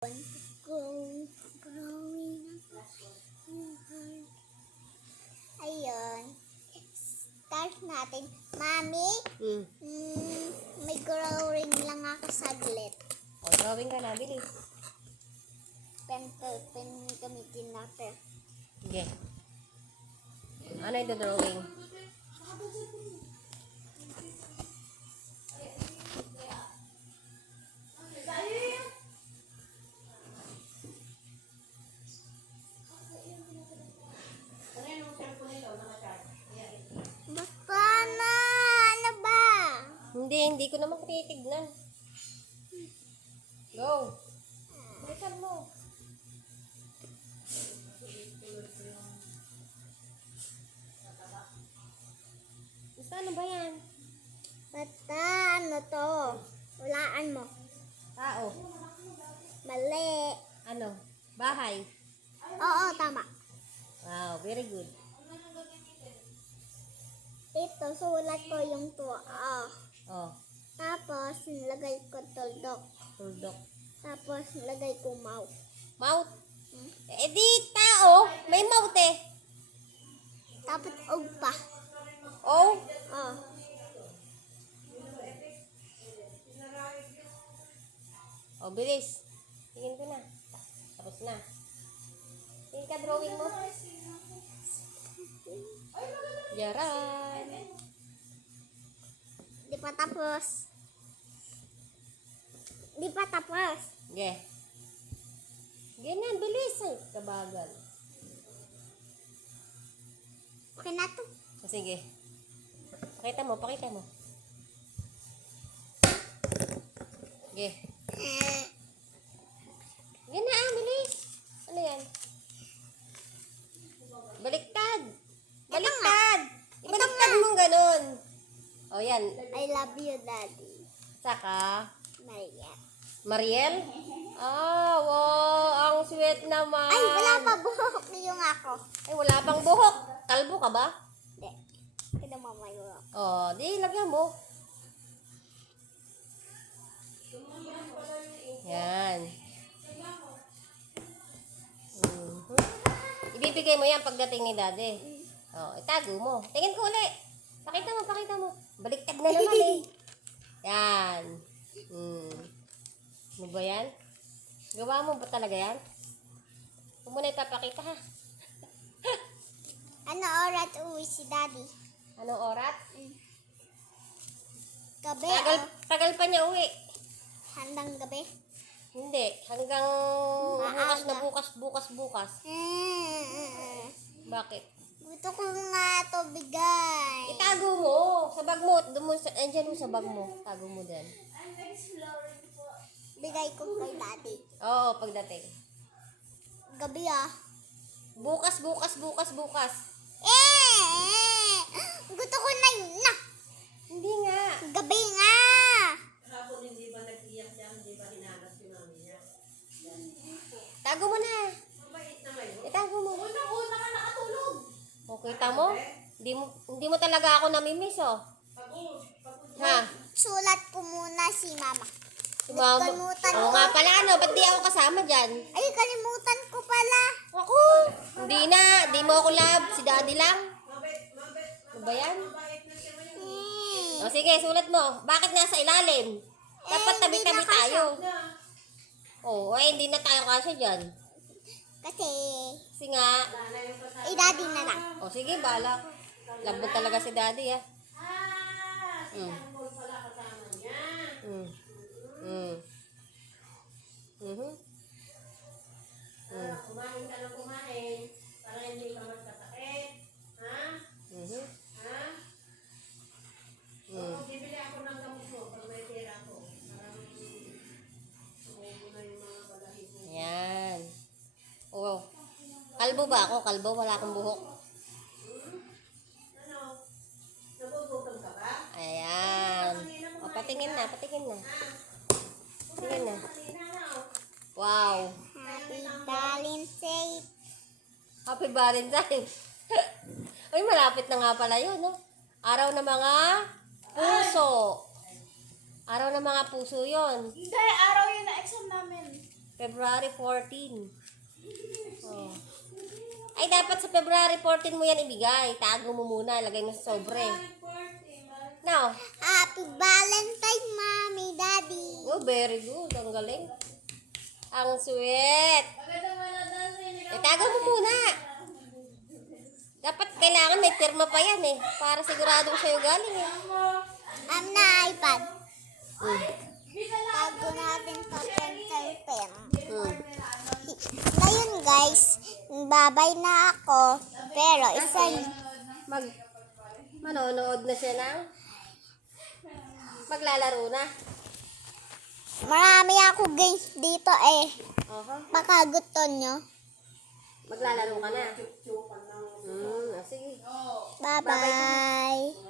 Go growing. Ayun. Start natin. Mami, may growing lang ako saglit. O, drawing ka na, bilis. Pen gamitin natin. Sige. Ano ito drawing? Basta na! Ano ba? Hindi ko naman titignan. Go. Bilisan mo. Basta ano ba yan? Basta ano to? Walaan mo. Tao. Mali. Ano? Bahay. Oo, tama. Wow, very good. Ito, sulat ko yung to. Oh, Tapos, nilagay ko tuldok. tuldok. Tapos, nilagay ko mouth. Mouth. Eh di tao. May mouth eh. Tapos, ugpa. Oh. Oh. Oh, bilis. Tingin ko na. Tapos na. Tingin ka drawing mo. Yaran. Di pa tapos. Di pa tapos. Sige. Ganyan, bilis eh. Kabagal. Okay na to. Sige. Pakita mo, pakita mo. Sige. Ganyan, bilis. Ano yan? Baliktad. Baliktad. Ibaliktad mo ganun. O yan. I love you, Daddy. Saka, Maria. Mariel? Ah, wow. Ang sweet naman. Ay, wala pa buhok yung ako. Ay, wala pang buhok. Kalbo ka ba? Hindi. Kaya mamayo ako. Oh, di, lagyan mo. Yan. Ibibigay mo yan pagdating ni Daddy. Oh, itago mo. Tingin ko uli. Pakita mo, pakita mo. Baliktad na naman eh. Yan. Ano ba yan? Gawa mo ba talaga yan? Huwag mo na ipapakita ha. Ano oras uwi si Daddy? Anong oras? Gabi Tagal pa niya uwi. Handang gabi? Hindi. Hanggang bukas. Bakit? Gusto ko nga to bigay. Itago mo. Sa bag mo. Andyan mo sa bag mo. Tago mo din. Bigay ko kay Daddy. Oo, pagdating. Gabi Bukas. Gusto ko na yun na. Hindi nga. Gabi nga. Tago mo na. Itago mo. Una ka nakatulog. O, kita mo? Hindi mo talaga ako namimiss, oh. Ha? Sulat ko muna si Mama. Si Mama. Kalimutan Oo ko. nga pala, ano? Ba't di ako kasama dyan? Ay, kalimutan ko pala. Ako? Hindi na. Di mo ako love. Si Daddy lang. Ano ba yan? O, sige, sulat mo. Bakit nasa ilalim? Dapat hindi tabi-tabi na kasya. tayo. Oo, hindi na tayo kasya dyan. Kasi, Kasi nga. Daddy na lang. O, sige, balak. Love mo talaga si Daddy, ah. Mm. Kumain ka ng kumain para hindi ka magkasakit. Ha? Ha? Bibili ako ng gamot mo pag may pera ako. Para sumubo na yung mga balahin mo. Yan. Oo. Kalbo ba ako? Kalbo, wala akong buhok. Ano? Nagugutom ka ba? Ayan. O, patingin na. Tingin na. Kanina na. Wow. Happy Valentine's. Happy Valentine's. Uy, malapit na nga pala yun, no? Araw ng mga puso. Araw ng mga puso yon. Hindi, araw yun na exam namin. February 14. Oh. Ay, dapat sa February 14 mo yan ibigay. Tago mo muna. Lagay mo sa sobre. No? Happy Valentine, Mommy, Daddy. Oh, very good. Ang galing. Ang sweet. Tago mo muna. Dapat kailangan may pirma pa yan eh. Para siguradong sa'yo galing eh. Na iPad. Mm. Tago natin sa pencil pen. Mm. Ngayon guys, babay na ako. Pero Manonood na siya ng maglalaro na. marami ako games dito eh. Oho. Baka gusto nyo. Maglalaro ka na. Sige. Bye-bye.